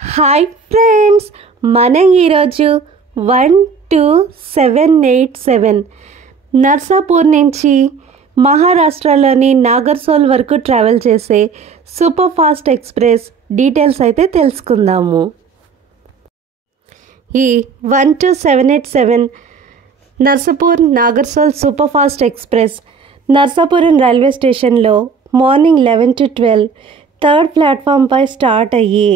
Hi friends, మనం ఈరోజు 12787 నర్సాపూర్ నుంచి మహారాష్ట్రలోని నాగర్సోల్ వరకు ట్రావెల్ చేసే సూపర్ ఫాస్ట్ ఎక్స్ప్రెస్ డీటెయిల్స్ అయితే తెలుసుకుందాము. ఈ 12787 Narsapur Nagarsol super fast express Narsapuram railway స్టేషన్లో మార్నింగ్ 11 to 12 థర్డ్ ప్లాట్ఫామ్పై స్టార్ట్ అయ్యి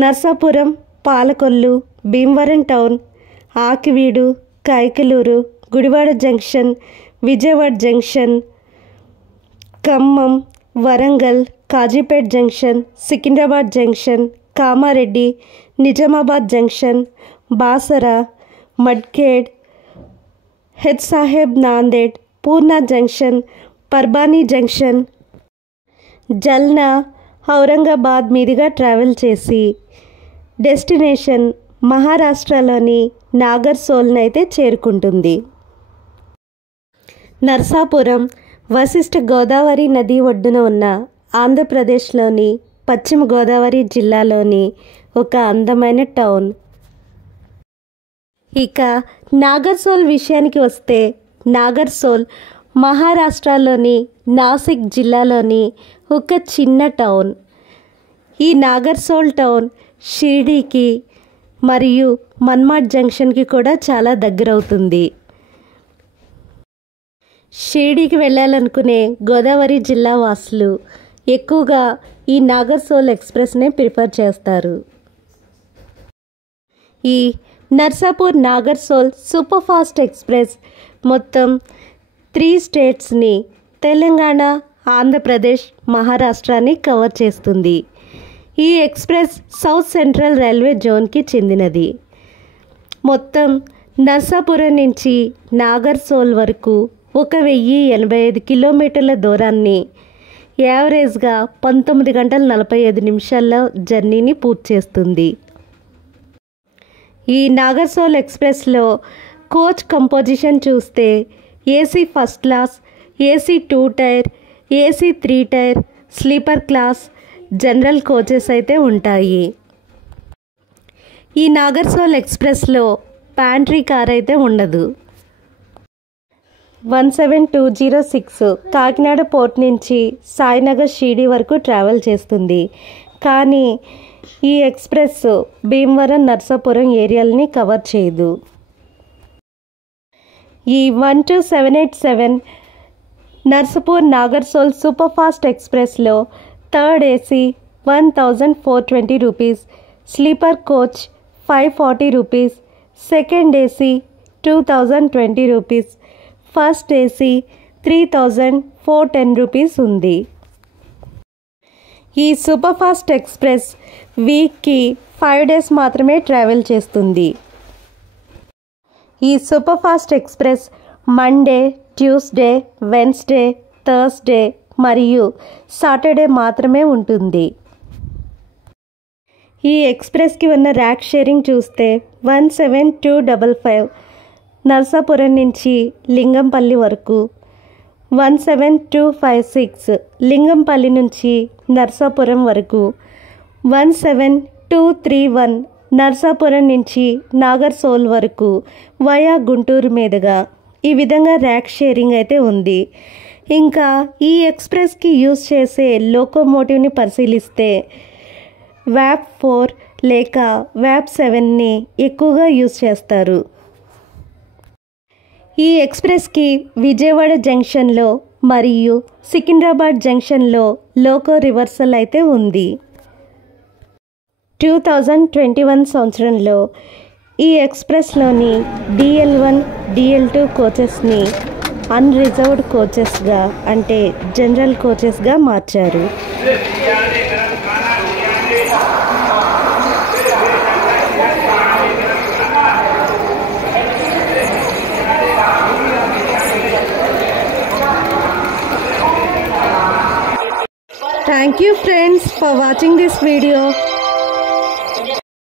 Narsapuram, Palakollu, Bhimavaram town, Akividu, Kaikaluru, Gudivada junction, Vijayawada junction, Khammam, Warangal, Kazipet junction, Secunderabad junction, Kamareddy, Nizamabad junction, Basara, Mudkhed, H Sahib Nanded, Purna junction, Parbhani junction, Jalna, Aurangabad మీదుగా ట్రావెల్ చేసి డెస్టినేషన్ మహారాష్ట్రలోని నాగర్సోల్ని అయితే చేరుకుంటుంది. నర్సాపురం వశిష్ఠ గోదావరి నది ఒడ్డున ఉన్న ఆంధ్రప్రదేశ్లోని పశ్చిమ గోదావరి జిల్లాలోని ఒక అందమైన టౌన్. ఇక నాగర్సోల్ విషయానికి వస్తే నాగర్సోల్ మహారాష్ట్రలోని నాసిక్ జిల్లాలోని ఒక చిన్న టౌన్. ఈ నాగర్సోల్ టౌన్ షిర్డీకి మరియు మన్మాడ్ జంక్షన్కి కూడా చాలా దగ్గరవుతుంది. షిర్డీకి వెళ్ళాలనుకునే గోదావరి జిల్లా వాసులు ఎక్కువగా ఈ నాగర్సోల్ ఎక్స్ప్రెస్నే ప్రిఫర్ చేస్తారు. ఈ Narsapur Nagarsol super fast express మొత్తం 3 స్టేట్స్ని తెలంగాణ, ఆంధ్రప్రదేశ్, మహారాష్ట్రాని కవర్ చేస్తుంది. ఈ ఎక్స్ప్రెస్ సౌత్ సెంట్రల్ రైల్వే జోన్కి చెందినది. మొత్తం నర్సాపురం నుంచి నాగర్సోల్ వరకు 1085 కిలోమీటర్ల దూరాన్ని యావరేజ్గా 19 గంటల 45 నిమిషాల్లో జర్నీని పూర్తి చేస్తుంది. ఈ నాగర్సోల్ ఎక్స్ప్రెస్లో కోచ్ కంపోజిషన్ చూస్తే AC first class, AC 2 tier, AC 3 tier, sleeper class, general coaches అయితే ఉంటాయి. ఈ నాగర్సోల్ ఎక్స్ప్రెస్లో ప్యాంట్రీ కార్ అయితే ఉండదు. 17206 కాకినాడ పోర్ట్ నుంచి సాయినగర్ షిర్డీ వరకు ట్రావెల్ చేస్తుంది. కానీ ఈ ఎక్స్ప్రెస్ భీమవరం, నర్సాపురం ఏరియాలని కవర్ చేయదు. ఈ 12787 నర్సాపూర్ నాగర్సోల్ సూపర్ ఫాస్ట్ ఎక్స్ప్రెస్లో third AC 1420 rupees, sleeper coach 540 rupees, second AC 2020 rupees, first AC 3410 rupees ఉంది. ఈ సూపర్ ఫాస్ట్ ఎక్స్ప్రెస్ వీక్కి 5 డేస్ మాత్రమే ట్రావెల్ చేస్తుంది. ఈ super fast express Monday, Tuesday, Wednesday, Thursday మరియు సాటర్డే మాత్రమే ఉంటుంది. ఈ ఎక్స్ప్రెస్కి ఉన్న ర్యాక్ షేరింగ్ చూస్తే 17255 నర్సాపురం నుంచి లింగంపల్లి వరకు, 17256 లింగంపల్లి నుంచి నర్సాపురం వరకు, 17231 నర్సాపురం నుంచి నాగర్సోల్ వరకు వయా గుంటూరు మీదుగా. ఈ విధంగా ర్యాక్ షేరింగ్ అయితే ఉంది. ఇంకా ఈ ఎక్స్ప్రెస్కి యూజ్ చేసే లోకోమోటివ్ని పరిశీలిస్తే వ్యాప్ 4 లేక వ్యాప్ 7ని ఎక్కువగా యూజ్ చేస్తారు. ఈ ఎక్స్ప్రెస్కి విజయవాడ జంక్షన్లో మరియు సికింద్రాబాద్ జంక్షన్లో లోకో రివర్సల్ అయితే ఉంది. 2021 సంవత్సరంలో ఈ ఎక్స్ప్రెస్లోని DL1, DL2 కోచెస్ని అన్రిజర్వ్డ్ కోచెస్గా అంటే జనరల్ కోచెస్గా మార్చారు. Thank you friends for watching this video.